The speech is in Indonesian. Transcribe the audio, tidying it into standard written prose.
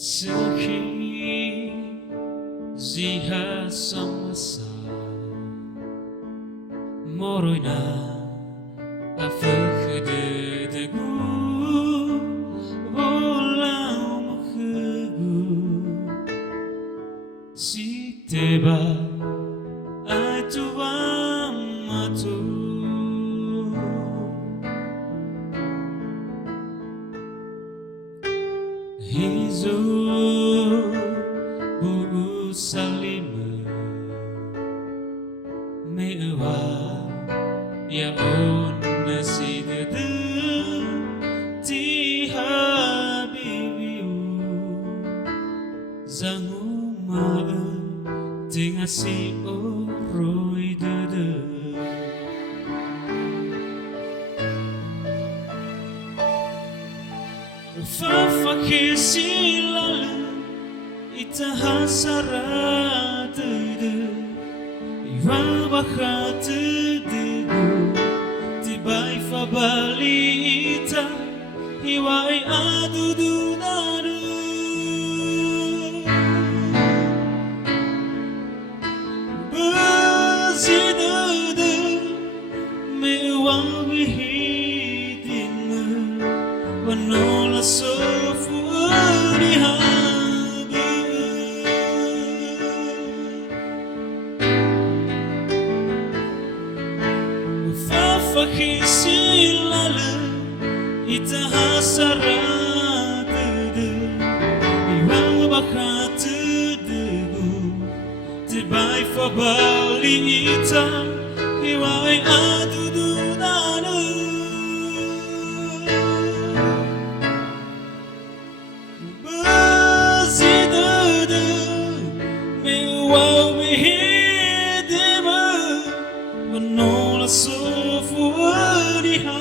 Sökhi zi hasamösa Moroi na afökhödödögu Wolaumökhögu si tebai aetu famatou Hezo wu'usa nösi dödö zanguma'ö Tenga si oroi dödöu fakhe zilalöita hasara dödö Iwaöbakha tödögu tebai fabali Hewa'ae lasofu'öniha fakhe zilalöita hasara dödö Iwaöbakha tödögu tebai fabali Hewa'ae lasofu'öniha